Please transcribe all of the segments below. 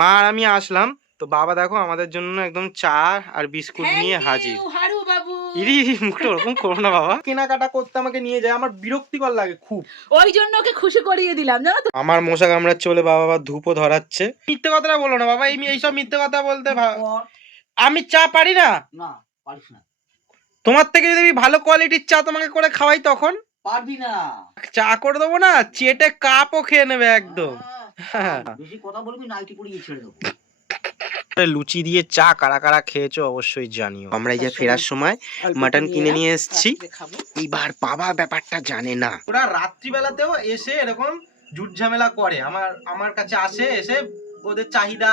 মা আর আমি আসলাম, তো বাবা দেখো আমাদের জন্য একদম চা আর বিস্কুট নিয়ে হাজির। ইরি মুখটা ওরকম করো না বাবা। কেনাকাটা করতে আমাকে নিয়ে যায়, আমার বিরক্তিকর লাগে খুব, ওই জন্য ওকে খুশি করিয়ে দিলাম জানো তো। আমার মশা কামড়াচ্ছে বলে বাবা আবার ধূপও ধরাচ্ছে। মিথ্যে কথাটা বলো না বাবা, এইসব মিথ্যে কথা বলতে আমি চা পারি না। না পারিস না। তোমার থেকে যদি ভালো কোয়ালিটির চা তোমাকে করে খাওয়াই তখন পারবি না। চা করে দেবো না, চেটে কাপও খেয়ে নেবে একদম। বেশি কথা বলবি নাইটি পরিয়ে ছেড়ে দেবো। লুচি দিয়ে চা কারা কারা খেয়েছো অবশ্যই জানিও। আমরা এই যে ফেরার সময় মাটন কিনে নিয়ে এসেছি, এইবার বাবা ব্যাপারটা জানে না। ওরা রাত্রিবেলাতেও এসে এরকম ঝুট ঝামেলা করে, আমার কাছে আসে, এসে ওদের চাহিদা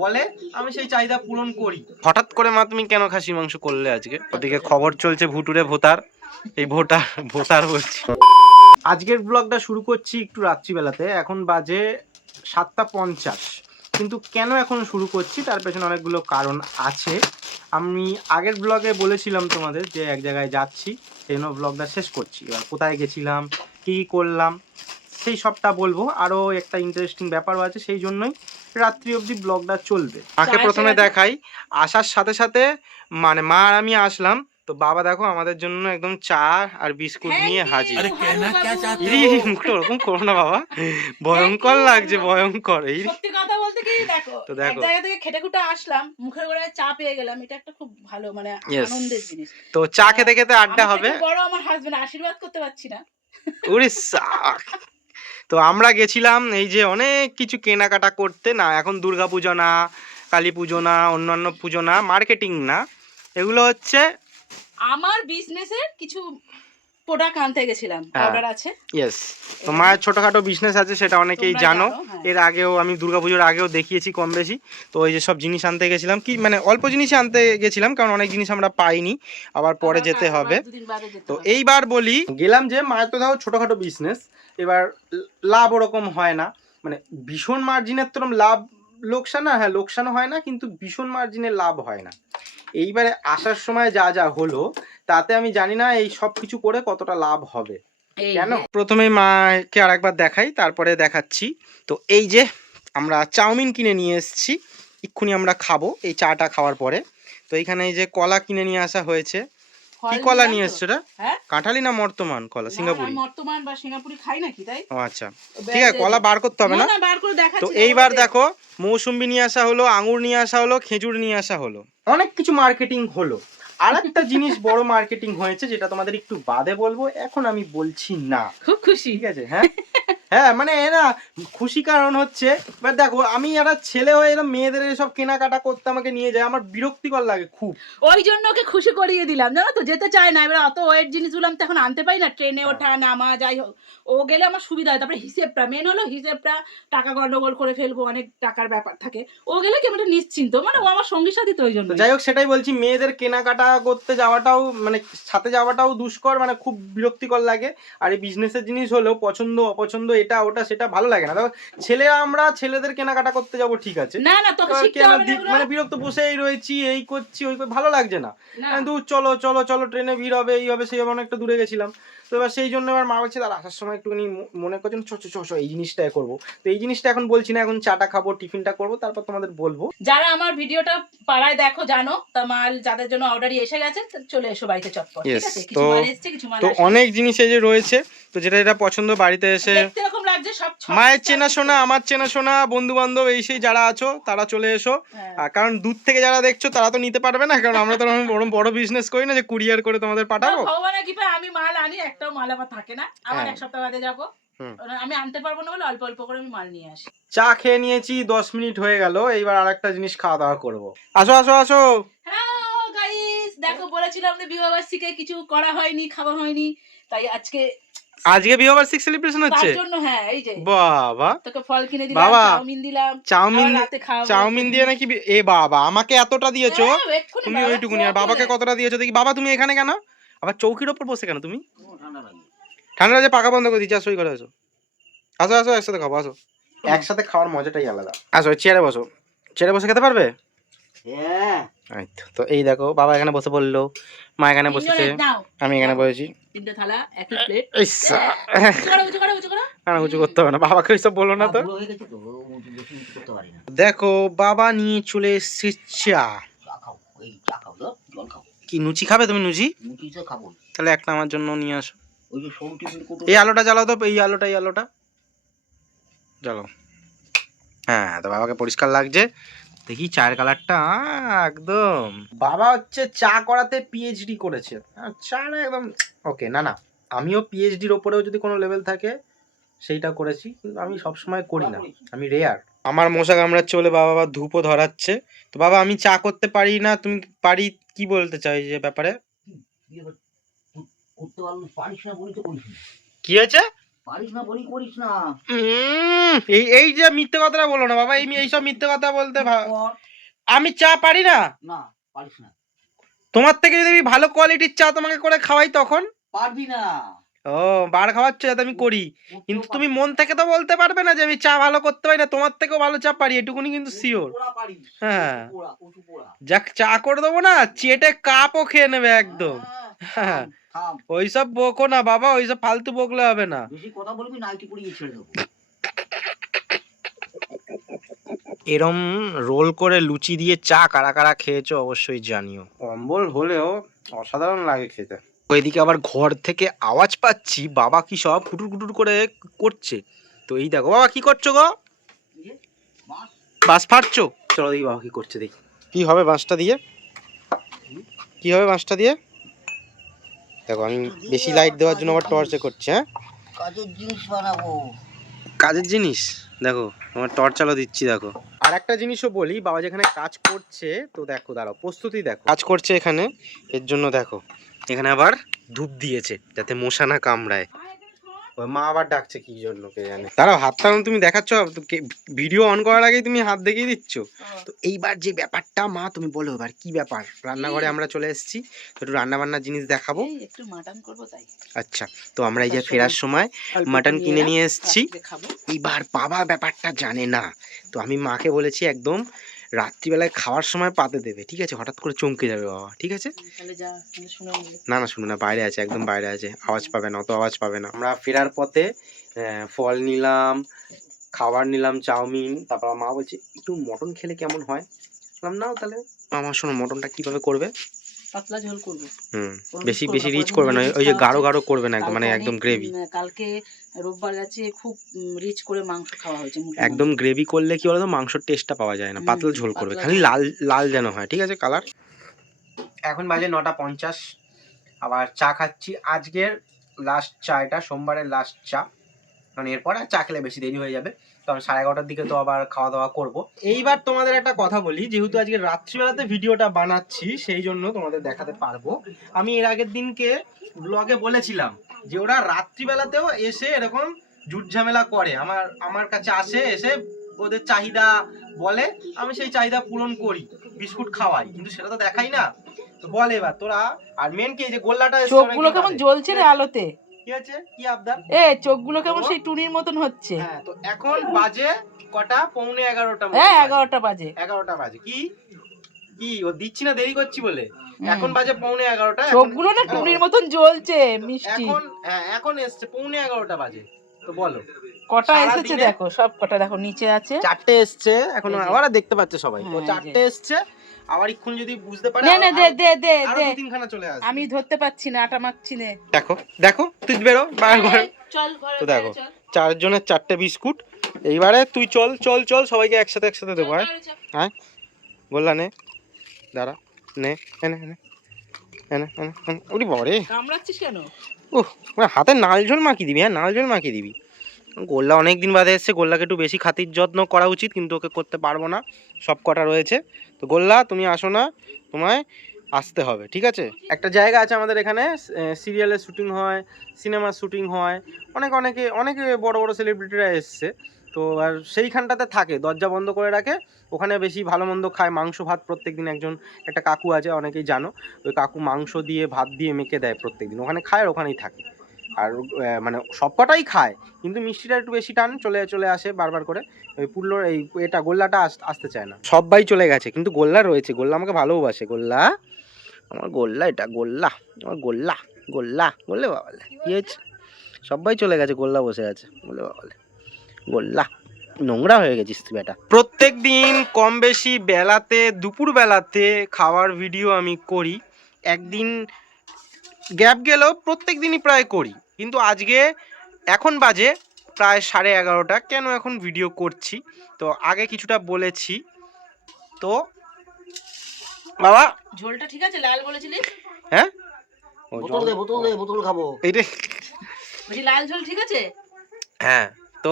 বলে, আমি সেই চাহিদা পূরণ করি। হঠাৎ করে মা তুমি কেন খাসি মাংস করলে আজকে? ওদিকে খবর চলছে ভুটুরে ভোতার, এই ভোটার বলছি। আজকের ব্লগটা শুরু করছি একটু রাত্রিবেলাতে, এখন বাজে 7:50। কিন্তু কেন এখন শুরু করছি তার পেছনে অনেকগুলো কারণ আছে। আমি আগের ব্লগে বলেছিলাম তোমাদের যে এক জায়গায় যাচ্ছি, সেই জন্য ব্লগটা শেষ করছি। এবার কোথায় গেছিলাম, কী করলাম, সেই সবটা বলবো। আরও একটা ইন্টারেস্টিং ব্যাপারও আছে, সেই জন্যই রাত্রি অবধি ব্লগটা চলবে। মাকে প্রথমে দেখাই, আসার সাথে সাথে মানে মা আর আমি আসলাম, তো বাবা দেখো আমাদের জন্য একদম চা আর বিস্কুট নিয়ে হাজির। মুখটা ওরকম করো না বাবা, ভয়ঙ্কর লাগছে, ভয়ঙ্কর। এই সত্যি কথা বলতে কি, দেখো এক জায়গা থেকে খেটে খুটে আসলাম, মুখের গোড়ায় চা পেয়ে গেলাম, এটা একটা খুব ভালো মানে আনন্দের জিনিস। তো চা খেতে খেতে আড্ডা হবে। বড় আমার হাজবেন্ড, আশীর্বাদ করতে পারছি না। তো আমরা গেছিলাম এই যে অনেক কিছু কেনাকাটা করতে। না এখন দুর্গা পুজো না, কালী পুজো না, অন্যান্য পুজো না, মার্কেটিং না, এগুলো হচ্ছে আমার বিজনেসের কিছু প্রোডাক্ট আনতে গেছিলাম, অর্ডার আছে। ইয়েস, তো মায়ের ছোটখাটো বিজনেস আছে, সেটা অনেকেই জানো। এর আগেও আমি দুর্গাপুজোর আগেও দেখিয়েছি কম বেশি। তো ওই যে সব জিনিস আনতে গেছিলাম, কি মানে অল্প জিনিসই আনতে গেছিলাম, কারণ অনেক জিনিস আমরা পাইনি, আবার পরে যেতে হবে। তো এইবার বলি, গেলাম যে মায়ের তো ধরো ছোটখাটো বিজনেস, এবার লাভ ওরকম হয় না, মানে ভীষণ মার্জিনের তো লাভ লোকসান না, হ্যাঁ লোকসানও হয় না, কিন্তু ভীষণ মার্জিনের লাভ হয় না। এইবারে আসার সময় যা যা হলো তাতে আমি জানি না এই সব কিছু করে কতটা লাভ হবে। কেন প্রথমে মাকে আর একবার দেখাই, তারপরে দেখাচ্ছি। তো এই যে আমরা চাউমিন কিনে নিয়ে এসেছি, এক্ষুনি আমরা খাবো এই চাটা খাওয়ার পরে। তো এইখানে এই যে কলা কিনে নিয়ে আসা হয়েছে। কি কলা নিয়ে এসছো এটা? কাঁঠালি না মর্তমান কলা? সিঙ্গাপুরি। মর্তমান বা সিঙ্গাপুরি খাই নাকি তাই? ও আচ্ছা, ঠিক আছে, কলা বার করতে হবে না। তো এইবার দেখো মৌসুম্বি নিয়ে আসা হলো, আঙুর নিয়ে আসা হলো, খেজুর নিয়ে আসা হলো, অনেক কিছু মার্কেটিং হলো। আর একটা জিনিস বড় মার্কেটিং হয়েছে, যেটা তোমাদের একটু বাদে বলবো, এখন আমি বলছি না। খুব খুশি, ঠিক আছে? হ্যাঁ হ্যাঁ, মানে না খুশি কারণ হচ্ছে, এবার দেখো আমি একটা ছেলে হয়ে এরকম মেয়েদের এসব কেনাকাটা করতে আমাকে নিয়ে যায়, আমার বিরক্তিকর লাগে খুব। ওই জন্য ওকে খুশি করিয়ে দিলাম জানো তো, যেতে চায় না। এবার অত ওয়েট জিনিসগুলো আমি তো এখন আনতে পারি না, ট্রেনে ওঠা নামা যাই হোক, ও গেলে আমার সুবিধা হয়। তারপরে হিসেবটা মেন হলো, হিসেবটা টাকা গন্ডগোল করে ফেলবো, অনেক টাকার ব্যাপার থাকে। ও গেলে কি মানে নিশ্চিন্ত, মানে ও আমার সঙ্গী সাথী, তো ওই জন্য। যাই হোক, সেটাই বলছি, মেয়েদের কেনাকাটা করতে যাওয়াটাও মানে সাথে যাওয়াটাও দুষ্কর, মানে খুব বিরক্তিকর লাগে। আর এই বিজনেসের জিনিস হলেও পছন্দ অপছন্দ এটা ওটা সেটা ভালো লাগে না। দেখো ছেলেরা, আমরা ছেলেদের কেনাকাটা করতে যাবো ঠিক আছে, না না তোকে শিখতে হবে না, মানে বিরক্ত বসেই রয়েছি, এই করছি ওই ভালো লাগছে না। দূর চলো চলো চলো, ট্রেনে ভিড় হবে, এই হবে সেই হবে, অনেকটা দূরে গেছিলাম। তো এবার সেই জন্য এবার মা বলছে তার আসার সময় একটুখানি মনে করছেন চ এই জিনিসটাই করবো। তো এই জিনিসটা এখন বলছি না, এখন চাটা খাবো, টিফিনটা করবো, তারপর তোমাদের বলবো। যারা আমার ভিডিওটা পাড়ায় দেখো জানো, তা মাল যাদের জন্য অর্ডারই এসে গেছে, চলে এসো বাড়িতে চটপট, ঠিক আছে? কিছু মাল এসেছে, কিছু মাল তো অনেক জিনিস এই যে রয়েছে, তো যেটা যেটা পছন্দ বাড়িতে এসে দেখতে এরকম লাগছে সব মায়ের চেনাশোনা, আমার চেনাশোনা, বন্ধু বান্ধব এই সেই যারা আছো তারা চলে এসো। কারণ দূর থেকে যারা দেখছো তারা তো নিতে পারবে না, কারণ আমরা তো বড় বিজনেস করি না যে কুরিয়ার করে তোমাদের পাঠাবো। ভগবানের কৃপায় আমি মাল আনি, একটাও মাল আমার থাকে না, আমার এক সপ্তাহ বাদে যাবো, আমি আনতে পারবো না বলে অল্প অল্প করে আমি মাল নিয়ে আসি। চা খেয়ে নিয়েছি, 10 মিনিট হয়ে গেল, এইবার আরেকটা জিনিস খাওয়া দাওয়া করবো। আসো আসো আসো। হ্যাঁ গাইস, দেখো বলেছিলাম যে বিবাহবার্ষিকীতে কিছু করা হয়নি, খাওয়া হয়নি, তাই আজকে বিবাহবার্ষিকী সেলিব্রেশন হচ্ছে, তার জন্য হ্যাঁ এই যে বাবা তোকে ফল কিনে দিলাম, চাউমিন দিলাম, চাউমিন দিয়ে নাকি? এ বাবা, আমাকে এতটা দিয়েছো তুমি, ওইটুকুনি, আর বাবাকে কতটা দিয়েছো দেখি? বাবা তুমি এখানে কেন, আবার চৌকির ওপর বসে কেন তুমি? ঠান্ডা লাগে, পাকা বন্ধ করে দিচ্ছি, আসো ঘরে আসো, আসো আসো একসাথে খাবো, আসো। একসাথে খাওয়ার মজাটাই আলাদা। আসো চেয়ারে বসো, চেয়ারে বসে খেতে পারবে? তো এই দেখো বাবা এখানে বসে পড়লো, মা এখানে বসেছে, আমি এখানে বসেছি। তিনটে থালা একই প্লেট। ইসা, উঁচু করতে হবে না, বাবাকে ওইসব বলো না তো। বুড়ো হয়ে গেছে তো, বেশি উঁচু করতে পারি না। দেখো বাবা নিয়ে চলে এসছে চা। চা খাও, এই চা খাও তো, জল খাও। কি লুচি খাবে তুমি? লুচি মুচি তো খাবো। তাহলে একটা আমার জন্য নিয়ে আসো। ওই যে সরু টিফিন কোটো। এই আলোটা জ্বালাও তো, এই আলোটা জ্বালাও। হ্যাঁ, তো বাবাকে পরিষ্কার লাগছে। দেখি চায়ের কালারটা একদম। বাবা হচ্ছে চা করাতে পিএইচডি করেছে। চা না একদম ওকে। না আমিও পিএইচডির ওপরেও যদি কোনো লেভেল থাকে সেইটা করেছি, কিন্তু আমি সবসময় করি না, আমি রেয়ার। আমার মশা কামড়াচ্ছে বলে বাবা আবার ধূপও ধরাচ্ছে। তো বাবা আমি চা করতে পারি না, তুমি পারি, কি বলতে চাই যে ব্যাপারে? করতে পারলে পারিস না বলি তো করিস না। কি হয়েছে? পারিস না বলি করিস না। এই যে মিথ্যে কথাটা বলো না বাবা, এইসব মিথ্যে কথা বলতে আমি চা পারি না। না পারিস না। তোমার থেকে যদি আমি ভালো কোয়ালিটির চা তোমাকে করে খাওয়াই তখন পারবি না। ও বার খাওয়াচ্ছ যাতে আমি করি, কিন্তু তুমি মন থেকে তো বলতে পারবে না যে আমি চা ভালো করতে পারি না। তোমার থেকেও ভালো চা পারি, এটুকুনি কিন্তু শিওর। হ্যাঁ, যাক চা করে দেবো না, চেটে কাপও খেয়ে নেবে একদম। হ্যাঁ, ওইসব বকো না বাবা, ওইসব ফালতু বকলে হবে না। বেশি কথা বলবি নাইটি পরিয়ে ছেড়ে দেবো। এরম রোল করে লুচি দিয়ে চা কারা কারা খেয়েছো অবশ্যই জানিও। অম্বল হলেও অসাধারণ লাগে খেতে। ওইদিকে আবার ঘর থেকে আওয়াজ পাচ্ছি, বাবা কি সব ফুটুর কুটুর করে করছে। তো এই দেখো বাবা কি করছো গো? বাঁশ ফাটছো? চলো দেখি বাবা কি করছে, দেখি কি হবে বাঁশটা দিয়ে। কি হবে বাঁশটা দিয়ে? দেখো আমি বেশি লাইট দেওয়ার জন্য আবার টর্চে করছি। হ্যাঁ, কাজের জিনিস বানাবো। কাজের জিনিস দেখো, আমার টর্চ চালা দিচ্ছি। দেখো আর একটা জিনিসও বলি, বাবা যেখানে কাজ করছে, তো দেখো দাঁড়াও প্রস্তুতি দেখো, কাজ করছে এখানে, এর জন্য দেখো এখানে আবার ধূপ দিয়েছে যাতে মশা না কামড়ায়। ওই মা আবার ডাকছে কি জন্য কে জানে। দাঁড়াও হাতটা তুমি দেখাচ্ছ, ভিডিও অন করার আগেই তুমি হাত দেখিয়ে দিচ্ছ। তো এইবার যে ব্যাপারটা মা তুমি বলো এবার কি ব্যাপার। রান্নাঘরে আমরা চলে এসেছি, একটু রান্না বান্নার জিনিস দেখাবো। একটু মাটন করব তাই। আচ্ছা, তো আমরা এই যে ফেরার সময় মাটন কিনে নিয়ে এসেছি। এইবার বাবা ব্যাপারটা জানে না, তো আমি মাকে বলেছি একদম রাত্রিবেলায় খাওয়ার সময় পাতে দেবে, ঠিক আছে? হঠাৎ করে চমকে যাবে বাবা, ঠিক আছে? না শুনো না, বাইরে আছে, একদম বাইরে আছে, আওয়াজ পাবে না, অত আওয়াজ পাবে না। আমরা ফেরার পথে ফল নিলাম, খাবার নিলাম, চাউমিন। তারপর মা বলছে একটু মটন খেলে কেমন হয়। বললাম নাও তাহলে। আমার শোনো মটনটা কিভাবে করবে? পাতলা ঝোল করব। বেশি বেশি রিচ করবে না, ওই যে গাঢ় গাঢ় করবে না একদম, মানে একদম গ্রেভি। কালকে রোববার আছে, খুব রিচ করে মাংস খাওয়া হয়েছে। একদম গ্রেভি করলে কি বলতো মাংসের টেস্টটা পাওয়া যায় না, পাতলা ঝোল করবে, খালি লাল লাল যেন হয়, ঠিক আছে কালার। এখন বাজে 9:50, আবার চা খাচ্ছি। আজকের লাস্ট চা, এটা সোমবারের লাস্ট চা, মানে এরপর আর চা খেলে বেশি দেরি হয়ে যাবে, কারণ 11:30টার দিকে তো আবার খাওয়া দাওয়া করবো। এইবার তোমাদের একটা কথা বলি, যেহেতু আজকে রাত্রিবেলাতে ভিডিওটা বানাচ্ছি সেই জন্য তোমাদের দেখাতে পারবো। আমি এর আগের দিনকে ব্লগে বলেছিলাম যে ওরা রাত্রিবেলাতেও এসে এরকম ঝুট ঝামেলা করে, আমার কাছে আসে, এসে ওদের চাহিদা বলে, আমি সেই চাহিদা পূরণ করি, বিস্কুট খাওয়াই, কিন্তু সেটা তো দেখাই না। তো বল এবার তোরা, আর মেন কি যে গোল্লাটা চোখগুলো কেমন জ্বলছে রে আলোতে। কি আছে কি আবদার? চোখগুলো কেমন সেই টুনির মতন হচ্ছে। হ্যাঁ, তো এখন বাজে কটা? 11:15। হ্যাঁ 11টা বাজে। 11টা বাজে। কি কি ও দিচ্ছি না দেরি করছি বলে? এখন বাজে 11:15। চোখগুলো না টুনির মতন জ্বলছে মিষ্টি। এখন এসছে 11:15 বাজে। তো বলো কটা এসেছে দেখো, সব কটা দেখো নিচে আছে। 4টে এসছে, এখন আবার দেখতে পাচ্ছে সবাই। তো 4টে এসছে, আবার ইক্ষুন যদি বুঝতে পারে না দে দে দে দে, তিনখানা চলে আসবে। আমি ধরতে পাচ্ছি না, আটা মাখছি না। দেখো দেখো তুই বেরো বাইরে ঘরে। চল ঘরে। তো দেখো 4 জনের 4টে বিস্কুট। এইবারে তুই চল চল চল, সবাইকে একসাথে দেবো। হ্যাঁ বললা নে, দাঁড়া নে, এনে এনে এনে এনে এনে। ওরে বাবা রে, কামড়াচ্ছিস কেন? হাতে নাল ঝোল মাখিয়ে দিবি। হ্যাঁ নাল ঝোল মাখিয়ে দিবি। গোল্লা অনেকদিন বাদে এসছে, গোল্লাকে একটু বেশি খাতির যত্ন করা উচিত, কিন্তু ওকে করতে পারবো না, সব কটা রয়েছে। তো গোল্লা তুমি আসো না, তোমায় আসতে হবে, ঠিক আছে? একটা জায়গা আছে আমাদের এখানে, সিরিয়ালের শুটিং হয়, সিনেমার শুটিং হয়, অনেকে বড় বড় সেলিব্রিটিরা এসছে। তো আর সেইখানটাতে থাকে, দরজা বন্ধ করে রাখে, ওখানে বেশি ভালো মন্দ খায়, মাংস ভাত প্রত্যেকদিন। একটা কাকু আছে, অনেকেই জানো, ওই কাকু মাংস দিয়ে ভাত দিয়ে মেখে দেয় প্রত্যেকদিন, ওখানে খায় আর ওখানেই থাকে। আর মানে সবকটাই খায়, কিন্তু মিষ্টিটা একটু বেশি টান, চলে আসে বারবার করে। ওই পুল্লোর এটা গোল্লাটা আসতে চায় না, সবাই চলে গেছে, কিন্তু গোল্লা রয়েছে। গোল্লা আমাকে ভালোবাসে, গোল্লা আমার গোল্লা, এটা গোল্লা আমার গোল্লা। গোল্লা বললে বাবালে কি হয়েছে? সবাই চলে গেছে, গোল্লা বসে আছে বলে বাবালে। গোল্লা নোংরা হয়ে গেছিস তুই বেটা। প্রত্যেক দিন কম বেশি বেলাতে, দুপুর বেলাতে খাওয়ার ভিডিও আমি করি। একদিন গ্যাপ গেলেও প্রত্যেক দিনই প্রায় করি, কিন্তু আজকে এখন বাজে প্রায় 11:30। কেন এখন ভিডিও করছি তো আগে কিছুটা বলেছি। তো বাবা ঝোলটা ঠিক আছে? লাল বলেছিলিস। হ্যাঁ বোতল খাবো। এইটা বলছি লাল ঝোল ঠিক আছে? হ্যাঁ। তো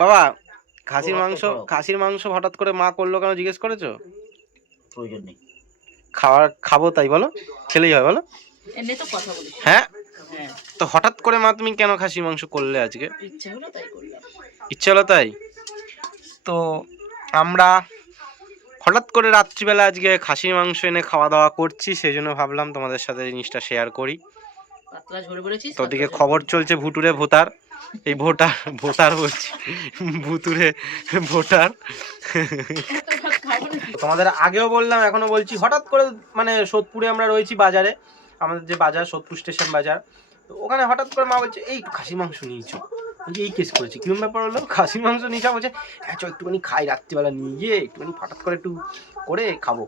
বাবা খাসির মাংস হঠাৎ করে মা করলো কেন জিজ্ঞেস করেছো? প্রয়োজন নেই। খাবো তাই বলো, খেলেই হয় বলো। এমনি তো কথা বলিস। হ্যাঁ, হ্যাঁ। তো হঠাৎ করে মা তুমি কেন খাসির মাংস করলে আজকে? ইচ্ছা হলো তাই করলাম। ইচ্ছা হলো তাই। তো আমরা হঠাৎ করে রাত্রিবেলা আজকে খাসির মাংস এনে খাওয়া দাওয়া করছি, সেই জন্য ভাবলাম তোমাদের সাথে জিনিসটা শেয়ার করি। পাতলা ঝোল বলেছিস। তো ওদিকে খবর চলছে ভুতুরে ভোটার, এই ভোটার বলছি, ভুতুরে ভোটার। তোমাদের আগেও বললাম এখনো বলছি, হঠাৎ করে মানে সোদপুরে আমরা রয়েছি বাজারে, আমাদের যে বাজার সোদপুর স্টেশন বাজার, তো ওখানে হঠাৎ করে মা বলছে এই খাসি মাংস নিয়েছো। এই কেস করেছি, কিরম ব্যাপার হলো? খাসি মাংস নিয়েছো বলছে, হ্যাঁ চল একটুখানি খাই, রাত্রিবেলা নিয়ে গিয়ে একটুখানি হঠাৎ করে একটু করে খাবো।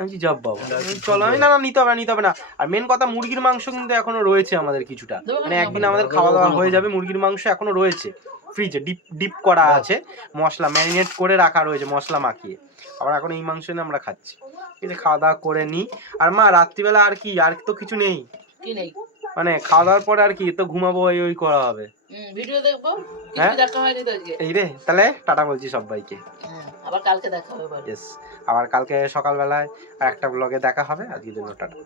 আমি যাব বাবা চলো। আমি না নিতে হবে না। আর মেন কথা মুরগির মাংস কিন্তু এখনো রয়েছে আমাদের কিছুটা, মানে একদিন আমাদের খাওয়া দাওয়া হয়ে যাবে। মুরগির মাংস এখনো রয়েছে ফ্রিজে, ডিপ করা আছে, মশলা ম্যারিনেট করে রাখা রয়েছে, মশলা মাখিয়ে। আবার এখন এই মাংস নিয়ে আমরা খাচ্ছি। এই যে খাওয়া দাওয়া করে নিই। আর মা রাত্রিবেলা আর কি, আর তো কিছু নেই, মানে খাওয়া দাওয়ার পরে আর কি, তো ঘুমাবো, ওই করা হবে, ভিডিও দেখবো। হ্যাঁ দেখা হয়নি তো আজকে। এই রে, তাহলে টাটা বলছি সবাইকে। আবার কালকে দেখা হবে। আবার কালকে সকালবেলায় আর একটা ব্লগে দেখা হবে। আজকের জন্য টাটা।